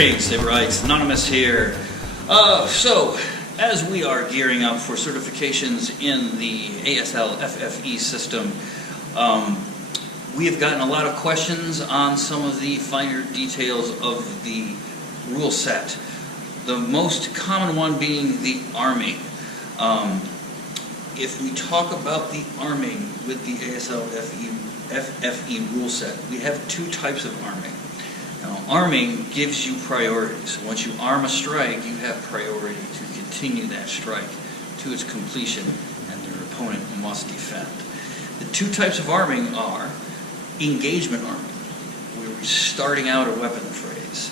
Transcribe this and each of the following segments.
Greetings, Saberites. Anonymous here. So, as we are gearing up for certifications in the ASL-FFE system, we have gotten a lot of questions on some of the finer details of the rule set. The most common one being the arming. If we talk about the arming with the ASL-FFE rule set, we have two types of arming. Now, arming gives you priority. So once you arm a strike, you have priority to continue that strike to its completion, and your opponent must defend. The two types of arming are engagement arming, where we're starting out a weapon phrase,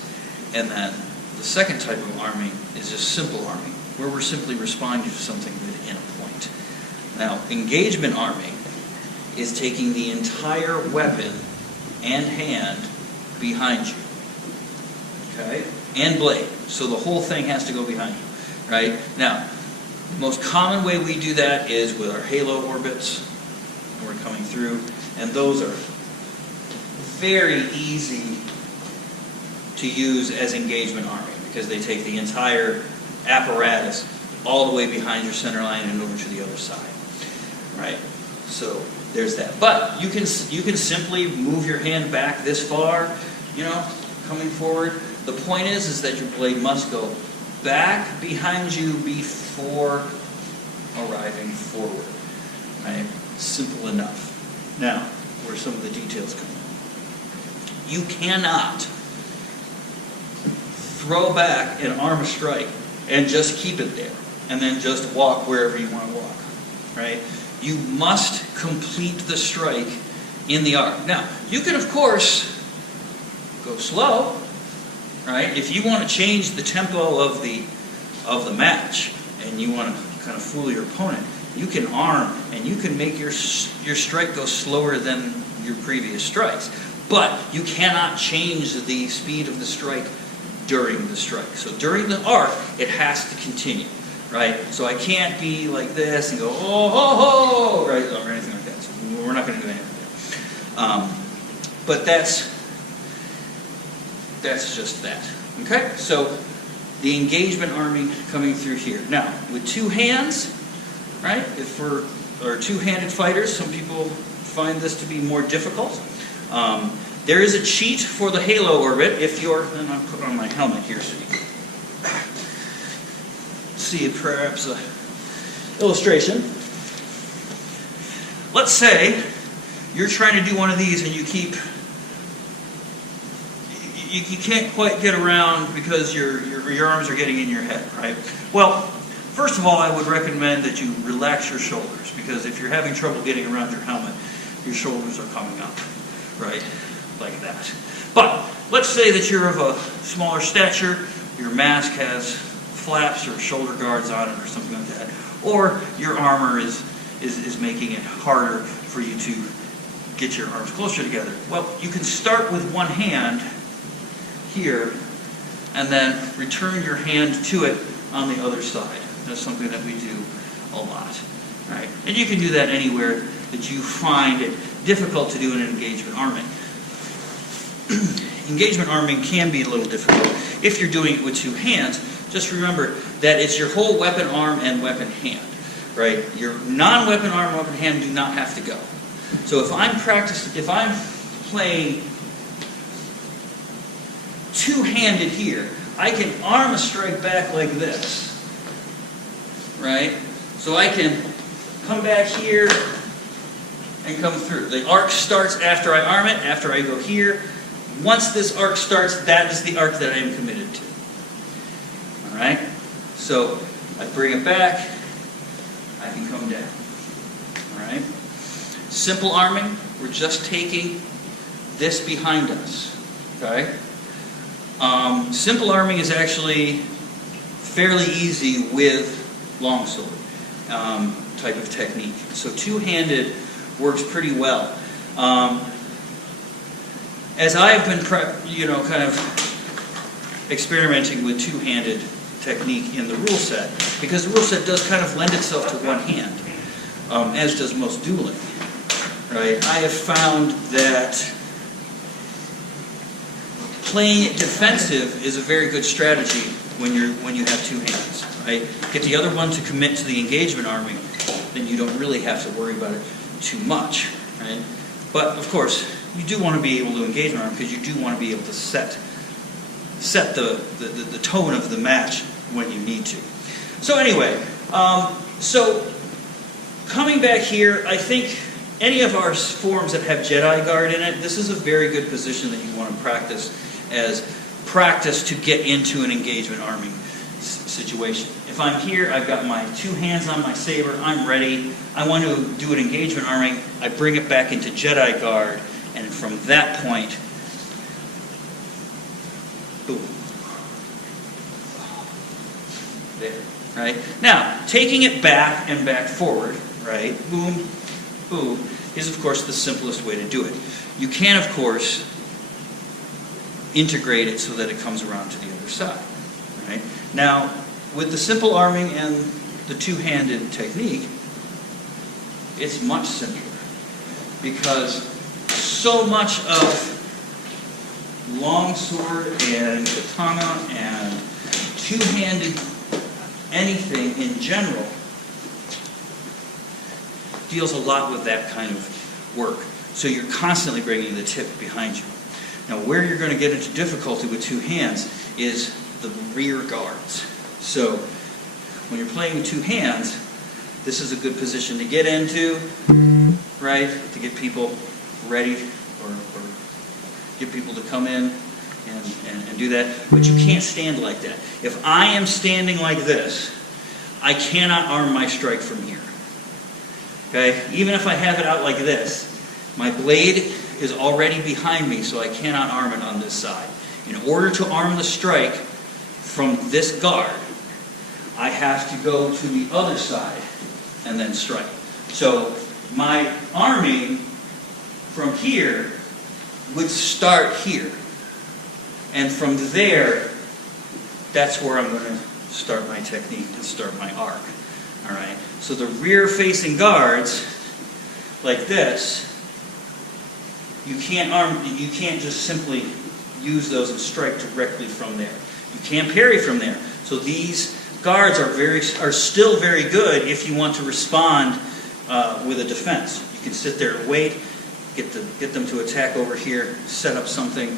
and then the second type of arming is just simple arming, where we're simply responding to something within a point. Now, engagement arming is taking the entire weapon and hand behind you, okay, and blade. So the whole thing has to go behind you, right? Now, the most common way we do that is with our halo orbits. We're coming through, and those are very easy to use as engagement arming because they take the entire apparatus all the way behind your center line and over to the other side, right? So there's that. But you can simply move your hand back this far, you know, coming forward. The point is that your blade must go back behind you before arriving forward, right? Simple enough. Now, where some of the details come in. You cannot throw back and arm a strike and just keep it there and then just walk wherever you want to walk, right? You must complete the strike in the arm. Now, you can, of course, go slow, right? If you want to change the tempo of the match and you want to kind of fool your opponent, you can arm and you can make your strike go slower than your previous strikes. But you cannot change the speed of the strike during the strike. So during the arc, it has to continue, right? So I can't be like this and go, oh, ho, ho, right, or anything like that. So we're not going to do anything like that. But that's just that, okay? So the engagement arming coming through here. Now, with two hands, right, if we're two-handed fighters, some people find this to be more difficult. There is a cheat for the halo orbit if you're, and I'll put on my helmet here so you can see perhaps an illustration. Let's say you're trying to do one of these and you can't quite get around because your arms are getting in your head, right? Well, first of all, I would recommend that you relax your shoulders, because if you're having trouble getting around your helmet, your shoulders are coming up, right? Like that. But let's say that you're of a smaller stature, your mask has flaps or shoulder guards on it or something like that, or your armor is making it harder for you to get your arms closer together. Well, you can start with one hand here and then return your hand to it on the other side. That's something that we do a lot, right? And you can do that anywhere that you find it difficult to do in an engagement arming. Engagement arming can be a little difficult if you're doing it with two hands. Just remember that it's your whole weapon arm and weapon hand, right? Your non-weapon arm and weapon hand do not have to go. So if I'm playing two-handed here, I can arm a strike back like this, right? So I can come back here and come through. The arc starts after I arm it, after I go here. Once this arc starts, that is the arc that I am committed to. All right? So I bring it back, I can come down. All right? Simple arming, we're just taking this behind us. Okay? Simple arming is actually fairly easy with longsword type of technique. So two-handed works pretty well. As I've been, kind of experimenting with two-handed technique in the rule set, because the rule set does kind of lend itself to one hand, as does most dueling, right? I have found that playing defensive is a very good strategy when you have two hands, right? Get the other one to commit to the engagement arming, then you don't really have to worry about it too much, right? But of course, you do want to be able to engagement arm because you do want to be able to set the tone of the match when you need to. So anyway, so coming back here, I think any of our forms that have Jedi Guard in it, this is a very good position that you want to practice as practice to get into an engagement arming situation. If I'm here, I've got my two hands on my saber, I'm ready, I want to do an engagement arming, I bring it back into Jedi Guard, and from that point, boom. There, right? Now, taking it back and back forward, right? Boom, boom, is of course the simplest way to do it. You can, of course, integrate it so that it comes around to the other side, right? Now, with the simple arming and the two-handed technique, it's much simpler because so much of longsword and katana and two-handed anything in general deals a lot with that kind of work. So you're constantly bringing the tip behind you. Now, where you're going to get into difficulty with two hands is the rear guards. So when you're playing with two hands, this is a good position to get into, right? To get people ready or get people to come in and do that. But you can't stand like that. If I am standing like this, I cannot arm my strike from here. Okay? Even if I have it out like this, my blade is already behind me, so I cannot arm it on this side. In order to arm the strike from this guard, I have to go to the other side and then strike. So my arming from here would start here. And from there, that's where I'm going to start my technique and start my arc. All right. So the rear-facing guards, like this, you can't just simply use those and strike directly from there. You can't parry from there. So these guards are still very good if you want to respond with a defense. You can sit there and wait, get them to attack over here, set up something,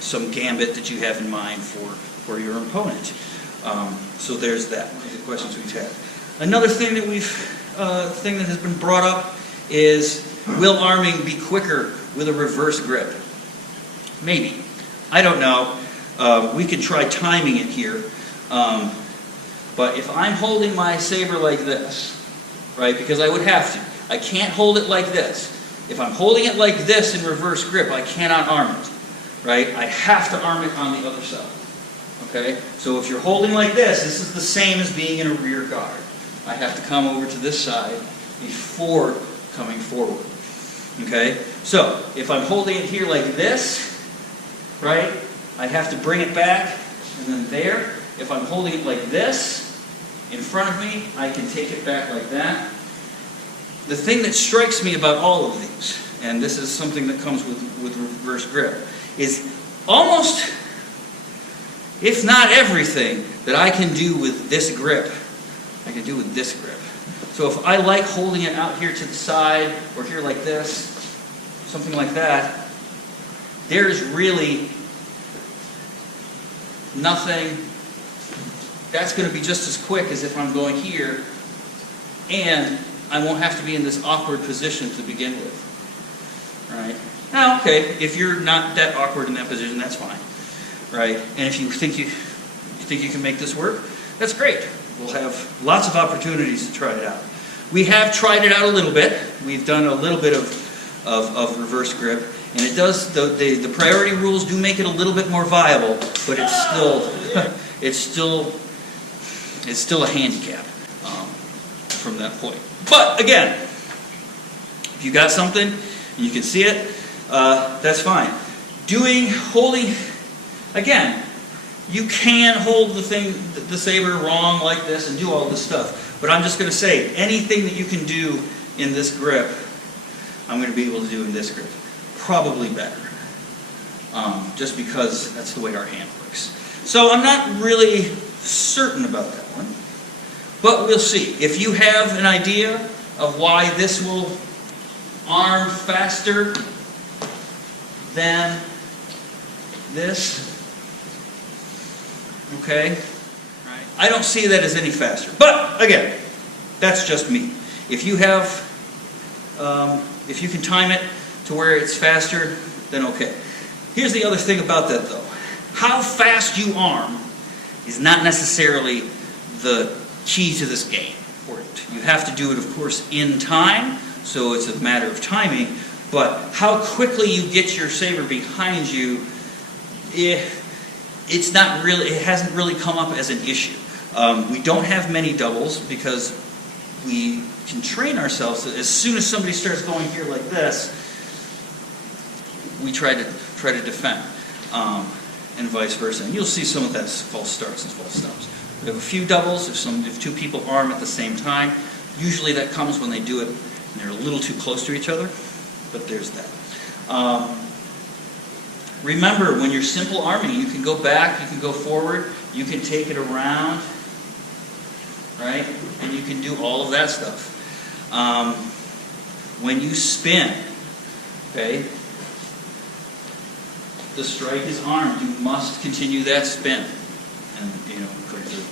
some gambit that you have in mind for your opponent. So there's that. One of the questions we've had. Another thing that has been brought up is, will arming be quicker with a reverse grip? Maybe. I don't know. We could try timing it here. But if I'm holding my saber like this, right, because I would have to. I can't hold it like this. If I'm holding it like this in reverse grip, I cannot arm it, right? I have to arm it on the other side. Okay? So if you're holding like this is the same as being in a rear guard. I have to come over to this side before coming forward. Okay? So if I'm holding it here like this, right, I have to bring it back and then there. If I'm holding it like this in front of me, I can take it back like that. The thing that strikes me about all of these, and this is something that comes with reverse grip, is almost, if not everything, that I can do with this grip, I can do with this grip. So if I like holding it out here to the side, or here like this, something like that, there's really nothing. That's going to be just as quick as if I'm going here, and I won't have to be in this awkward position to begin with. Right? Now, okay, if you're not that awkward in that position, that's fine. Right? And if you think you can make this work, that's great. We'll have lots of opportunities to try it out. We have tried it out a little bit. We've done a little bit of reverse grip, and it does. The priority rules do make it a little bit more viable, but it's still a handicap from that point. But again, if you got something and you can see it, that's fine. Holding, again, you can hold the saber wrong like this and do all this stuff. But I'm just going to say, anything that you can do in this grip, I'm going to be able to do in this grip. Probably better. just because that's the way our hand works. So I'm not really certain about that one, but we'll see. If you have an idea of why this will arm faster than this, okay? I don't see that as any faster. But again, that's just me. If you have, if you can time it to where it's faster, then okay. Here's the other thing about that though. How fast you arm is not necessarily the key to this game. You have to do it, of course, in time, so it's a matter of timing, but how quickly you get your saber behind you, it's not really, it hasn't really come up as an issue. We don't have many doubles because we can train ourselves. As soon as somebody starts going here like this, we try to defend, and vice versa. And you'll see some of that false starts and false stops. We have a few doubles if two people arm at the same time. Usually that comes when they do it and they're a little too close to each other, but there's that. Remember, when you're simple arming, you can go back, you can go forward, you can take it around, right? And you can do all of that stuff. When you spin, okay, the strike is armed. You must continue that spin, and go through.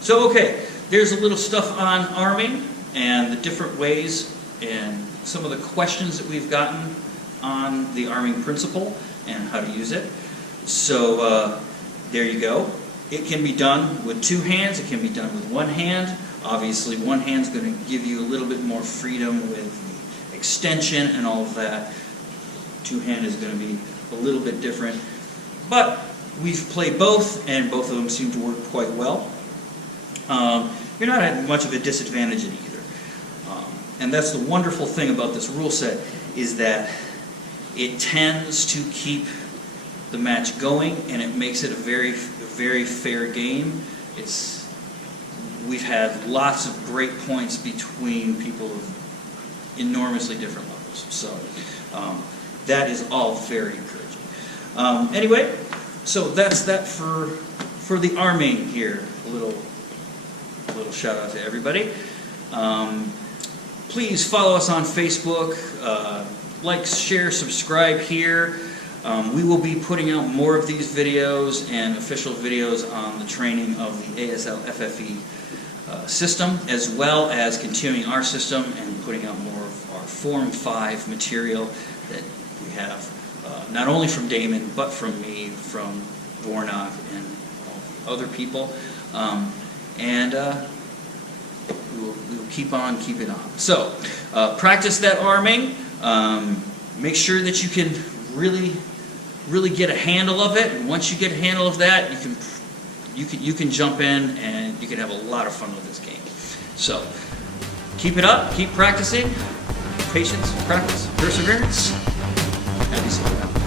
So okay, there's a little stuff on arming and the different ways and some of the questions that we've gotten on the arming principle and how to use it. So there you go. It can be done with two hands. It can be done with one hand. Obviously, one hand's going to give you a little bit more freedom with the extension and all of that. Two-hand is going to be a little bit different. But we've played both, and both of them seem to work quite well. You're not at much of a disadvantage in either. And that's the wonderful thing about this rule set, is that it tends to keep the match going, and it makes it a very, very fair game. We've had lots of great points between people of enormously different levels. So that is all very encouraging. Anyway, so that's that for the arming here. A little shout out to everybody. Please follow us on Facebook. Like, share, subscribe here. We will be putting out more of these videos and official videos on the training of the ASL-FFE system, as well as continuing our system and putting out more of our Form 5 material that we have, not only from Damon, but from me, from Vornak, and other people. We will keep on keeping on. So, practice that arming. Make sure that you can really get a handle of it. And once you get a handle of that, you can jump in and you can have a lot of fun with this game. So, keep it up. Keep practicing. Patience, practice, perseverance. Happy sailing.